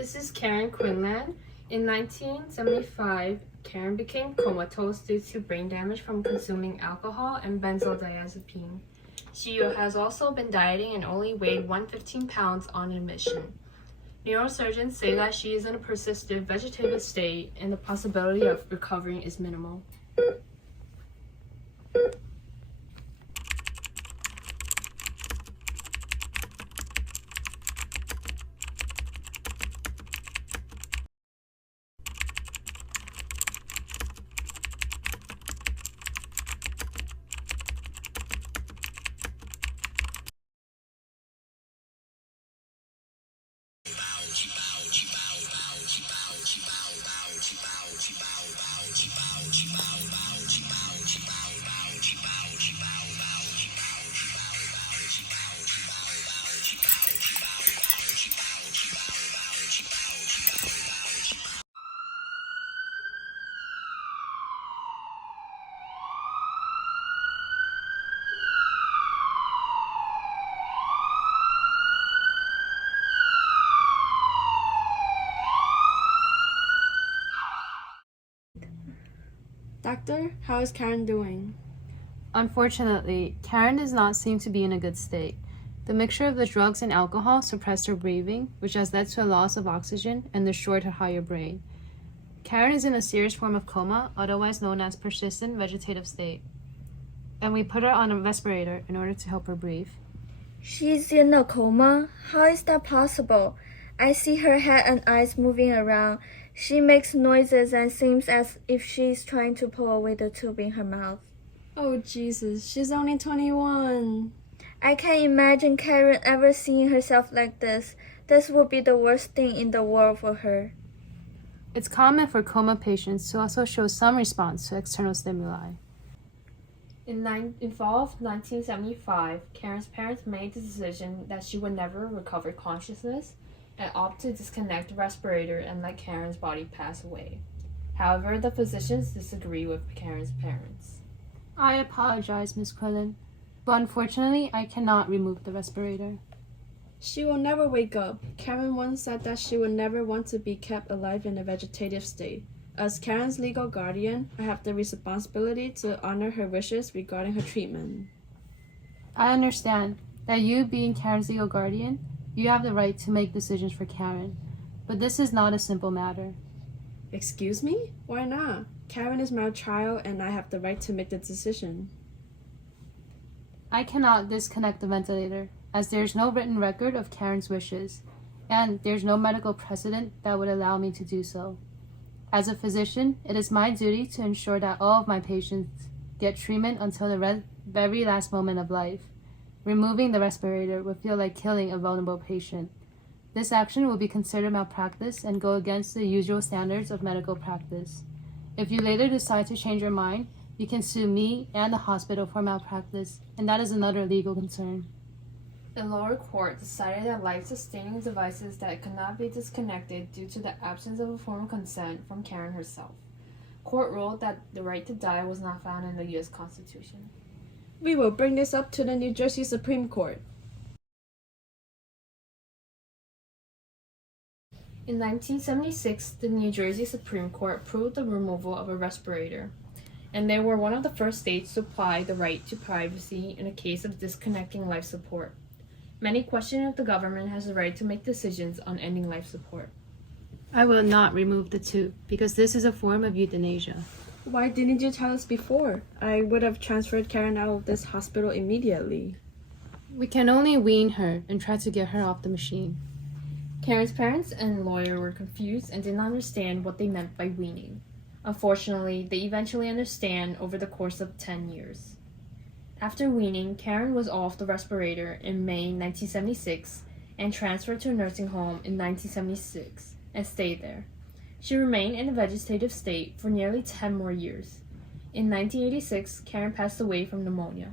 This is Karen Quinlan. In 1975, Karen became comatose due to brain damage from consuming alcohol and benzodiazepine. She has also been dieting and only weighed 115 pounds on admission. Neurosurgeons say that she is in a persistent vegetative state and the possibility of recovering is minimal. Doctor, how is Karen doing? Unfortunately, Karen does not seem to be in a good state. The mixture of the drugs and alcohol suppressed her breathing, which has led to a loss of oxygen and destroyed her higher brain. Karen is in a serious form of coma, otherwise known as persistent vegetative state, and we put her on a respirator in order to help her breathe. She's in a coma? How is that possible? I see her head and eyes moving around. She makes noises and seems as if she's trying to pull away the tube in her mouth. Oh Jesus, she's only 21. I can't imagine Karen ever seeing herself like this. This would be the worst thing in the world for her. It's common for coma patients to also show some response to external stimuli. In fall of 1975, Karen's parents made the decision that she would never recover consciousness and opt to disconnect the respirator and let Karen's body pass away. However, the physicians disagree with Karen's parents. I apologize, Miss Quinlan, but unfortunately, I cannot remove the respirator. She will never wake up. Karen once said that she would never want to be kept alive in a vegetative state. As Karen's legal guardian, I have the responsibility to honor her wishes regarding her treatment. I understand that you, being Karen's legal guardian, you have the right to make decisions for Karen, but this is not a simple matter. Excuse me? Why not? Karen is my child and I have the right to make the decision. I cannot disconnect the ventilator, as there is no written record of Karen's wishes, and there's no medical precedent that would allow me to do so. As a physician, it is my duty to ensure that all of my patients get treatment until the very last moment of life. Removing the respirator would feel like killing a vulnerable patient. This action will be considered malpractice and go against the usual standards of medical practice. If you later decide to change your mind, you can sue me and the hospital for malpractice, and that is another legal concern. The lower court decided that life-sustaining devices that could not be disconnected due to the absence of a formal consent from Karen herself. Court ruled that the right to die was not found in the U.S. Constitution. We will bring this up to the New Jersey Supreme Court. In 1976, the New Jersey Supreme Court approved the removal of a respirator, and they were one of the first states to apply the right to privacy in a case of disconnecting life support. Many question if the government has the right to make decisions on ending life support. I will not remove the tube, because this is a form of euthanasia. Why didn't you tell us before? I would have transferred Karen out of this hospital immediately. We can only wean her and try to get her off the machine. Karen's parents and lawyer were confused and did not understand what they meant by weaning. Unfortunately, they eventually understand over the course of 10 years. After weaning, Karen was off the respirator in May 1976 and transferred to a nursing home in 1976 and stayed there. She remained in a vegetative state for nearly 10 more years. In 1986, Karen passed away from pneumonia.